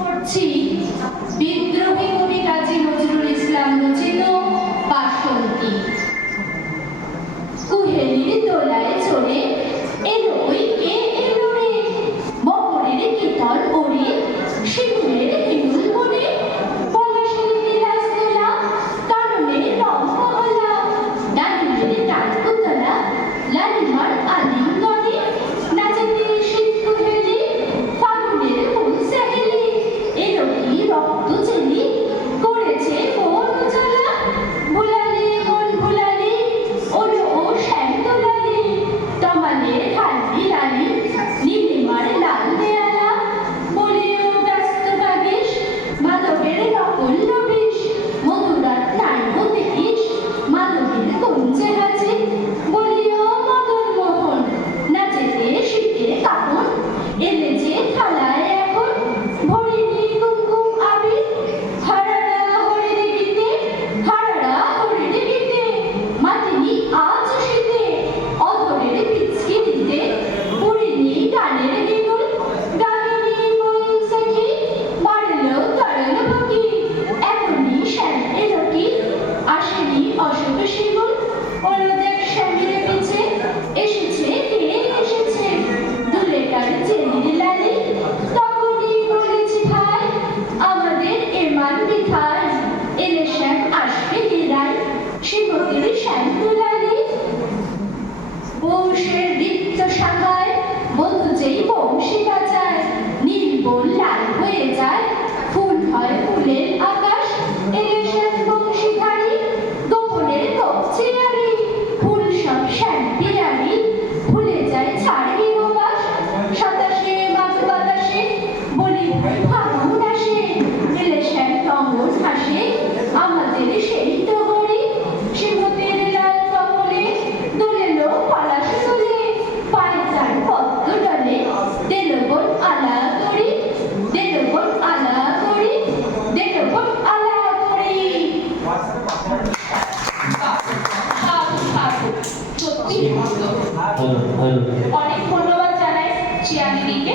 করছি বিদ্রোহী কবি কাজী নজরুল ইসলাম রচিত বাসন্তী। কুহেলির দোলায় চলে এলো Because election ashke hilan, she botili shantulali. বংশের বৃত্ত শাখায় বন্ধু যেই বংশী বাজায় নীল বোল লাল হয়ে যায় ফুল হয় ফুলের আকাশ এলেশন অনেক ধন্যবাদ জানাই চেয়ারম্যানকে।